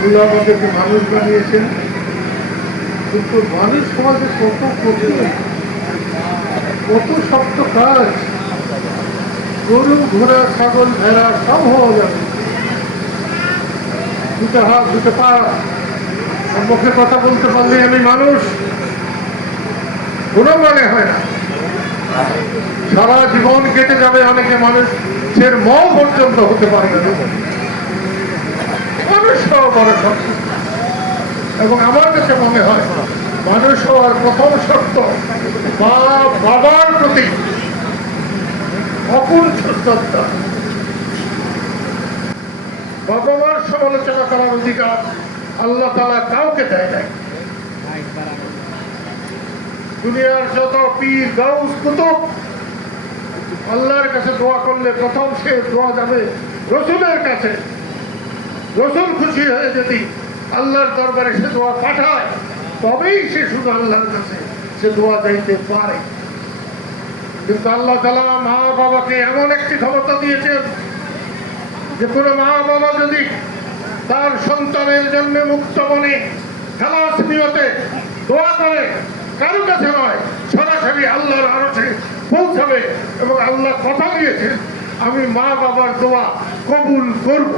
আল্লাহ আমাদেরকে মানুষ বানিয়েছেন। কিন্তু মানুষ সমাজে কত কঠিন কত শক্ত কাজ। গরু, ঘোড়া, ছাগল, ভেড়া, সব হওয়া যাবে। দুটো হাত, দুটো পা। মুখে কথা বলতে পারলে আমি মানুষ। কোনো মানে হয় না। সারা জীবন কেটে যাবে অনেকে মানুষের ম পর্যন্ত হতে পারবে মানুষ হওয়া বড় শক্ত। এবং আমার কাছে মনে হয়, মানুষ হওয়ার প্রথম শর্ত মা বাবার প্রতি অকুণ্ঠ মার সমালোচনা করার অধিকার আল্লাহ তালা কাউকে দেয় নাই। দুনিয়ার যত পীর, গাউস, কুতুব, আল্লাহর কাছে দোয়া করলে প্রথম সে দোয়া যাবে রসুলের কাছে। রসুল খুশি হয়ে যদি আল্লাহর দরবারে সে দোয়া পাঠায়, তবেই সে শুধু আল্লাহর কাছে সে দোয়া যাইতে পারে। কিন্তু আল্লাহ তালা মা বাবাকে এমন একটি ক্ষমতা দিয়েছেন যে কোনো মা বাবা যদি তার সন্তানের জন্য মুক্ত মনে খালাস নিয়তে দোয়া করে, কারও কাছে নয়, সরাসরি আল্লাহর আরসে পৌঁছাবে এবং আল্লাহ কথা দিয়েছেন, আমি মা বাবার দোয়া কবুল করব।